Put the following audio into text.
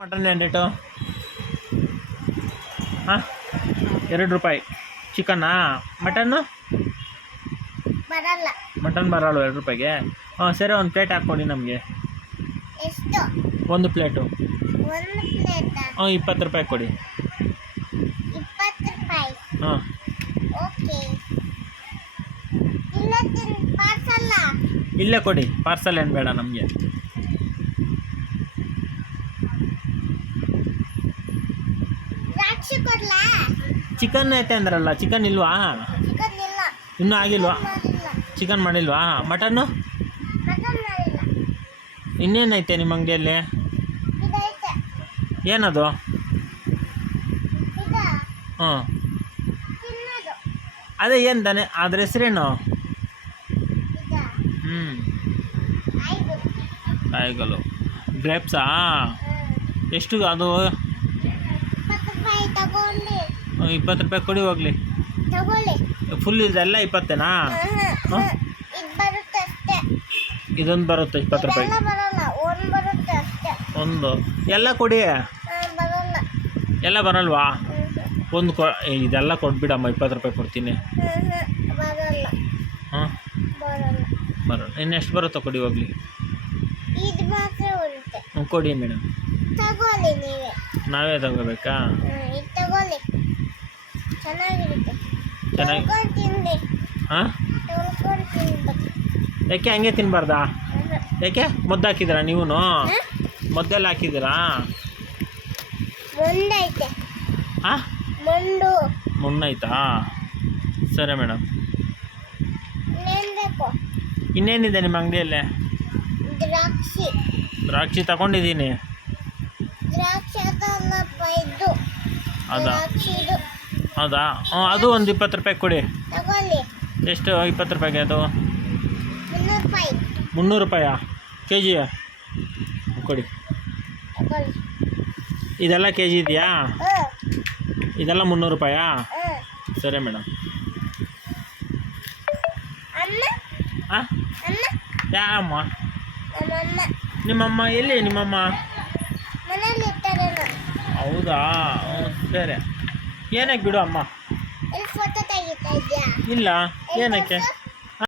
Mutton ಏನು rate? ಹಾಂ, ₹2. ಚಿಕನ್ನಾ? Mutton ಬರಲ್ಲ. ಮಟನ್ ಬರಲ್ಲ ₹2ಗೆ? ಹಾಂ ಸರಿ, ಒಂದು ಪ್ಲೇಟ್ ಹಾಕ್ಕೊಡಿ ನಮಗೆ. ಎಷ್ಟು? ಒಂದು ಪ್ಲೇಟು. ಒಂದು ಪ್ಲೇಟಾ? ಹಾಂ, ₹20 ಕೊಡಿ. ₹20? ಹಾಂ. ಓಕೆ. ಇಲ್ಲ ಪಾರ್ಸಲ್ಲ? ಇಲ್ಲೇ ಕೊಡಿ, ಪಾರ್ಸಲ್ ಏನು ಬೇಡ ನಮಗೆ. ದ್ರಾಕ್ಷಿ ಕೊಡ್ಲಾ? ಚಿಕನ್ ಐತೆ ಅಂದ್ರಲ್ಲ, ಚಿಕನ್ ಇಲ್ವಾ? ಚಿಕನ್ ಇಲ್ಲ. ಇನ್ನೂ ಆಗಿಲ್ವಾ? ಮಾಡಿಲ್ಲ. ಚಿಕನ್ ಮಾಡಿಲ್ವಾ? ಮಟನ್ನು ಮಟನ್ ಮಾಡಿಲ್ಲ. ಇನ್ನೇನೈತೆ ನಿಮ್ಮ ಅಂಗಡಿಯಲ್ಲಿ? ಇದೈತೆ. ಏನದು? ಇದಾ? ಹಾಂ, ತಿನ್ನೋದು. ಅದೇ ಏನು ತಾನೆ, ಅದ್ರ ಹೆಸ್ರೇನು? ಇದಾ? ಐದು. ಕಾಯಿಗಳು. ಗ್ರೇಪ್ಸಾ? ಎಷ್ಟು ಅದು? ₹20 ತಗೊಂಡು. ₹20 ಕೊಡಿ ಹೋಗಲಿ. ತಗೊಳ್ಳಿ. ಫುಲ್ ಇದೆಲ್ಲ 20ನಾ? ಹಾಂ, ಇದು ಬರುತ್ತೆ ಅಷ್ಟೇ. ಇದೊಂದು ಬರುತ್ತೆ ₹20. ಇದೆಲ್ಲ ಬರಲ್ಲ, ಒಂದು ಬರುತ್ತೆ ಅಷ್ಟೇ. ಒಂದು ಎಲ್ಲ ಕೊಡಿ. ಬರಲ್ಲ. ಎಲ್ಲ ಬರಲ್ವಾ? ಒಂದು ಇದೆಲ್ಲ ಕೊಟ್ಬಿಡಮ್ಮ, ₹20 ಕೊಡ್ತೀನಿ. ಬರಲ್ಲ. ಹಾಂ, ಬರಲ್ಲ. ಬರೋಣ. ಇನ್ನೆಷ್ಟು ಬರುತ್ತೋ ಕೊಡಿ ಹೋಗಲಿ. ಇದು ಮಾತ್ರ ಬರುತ್ತೆ. ಕೊಡಿ ಮೇಡಮ್. ತಗೊಳ್ಳಿ ನೀವೇ. ನಾವೇ ತಗೋಬೇಕಾ? ಇದು ತಗೊಳ್ಳಿ, ಚೆನ್ನಾಗಿರುತ್ತೆ. ಚೆನ್ನಾಗಿ. ತೊಳ್ಕೊಂಡು ತಿನ್ನಿ. ಹಾಂ, ತೊಳ್ಕೊಂಡು ತಿನ್ಬೇಕು. ಯಾಕೆ ಹಂಗೆ ತಿನ್ನಬಾರ್ದಾ? ಯಾಕೆ ಮುದ್ದು ಹಾಕಿದ್ದೀರಾ ನೀವು? ಮುದ್ದೆಲ್ಲ ಹಾಕಿದ್ದೀರಾ? ಮುಂದೈತೆ. ಹಾಂ, ಮುಂಡು. ಮುನ್ನೈತಾ? ಸರಿ ಮೇಡಮ್. ಇನ್ನೇನು ಬೇಕು? ಇನ್ನೇನಿದೆ ನಿಮ್ಮ ಅಂಗಡಿಯಲ್ಲೇ? ದ್ರಾಕ್ಷಿ. ದ್ರಾಕ್ಷಿ ತಗೊಂಡಿದ್ದೀನಿ. ದ್ರಾಕ್ಷಿ ಅದಲ್ಲಪ್ಪ, ಇದು ಹೌದಾ? ದ್ರಾಕ್ಷಿ ಇದು. ಹೌದಾ? ಹ್ಞೂ, ಅದು ಒಂದು ₹20 ಕೊಡಿ. ತಗೊಳ್ಳಿ. ಎಷ್ಟು ₹20 ಅದು? ₹300. ₹300 ಕೆ ಜಿ ಕೊಡಿ. ತಗೊಳ್ಳಿ. ಇದೆಲ್ಲ ಕೆ ಜಿ ಇದೆಯಾ? ಇದೆಲ್ಲ ₹300? ಸರಿ ಮೇಡಮ್. ಅಮ್ಮ? ಹಾಂ, ಅಮ್ಮ? ಯಾರಮ್ಮ? ನಮ್ಮಮ್ಮ. ನಿಮ್ಮಮ್ಮ ಎಲ್ಲಿ? ನಿಮ್ಮಮ್ಮ ಮನೇಲಿ ಇರ್ತಾರೇನೋ. ಹೌದಾ? ಹ್ಞೂ ಸರಿ. ಏನಕ್ಕೆ ಬಿಡು ಅಮ್ಮ. ಇಲ್ಲಿ ಫೋಟೋ ತೆಗಿತಾ ಇದ್ಯಾ? ಇಲ್ಲ, ಏನಕ್ಕೆ?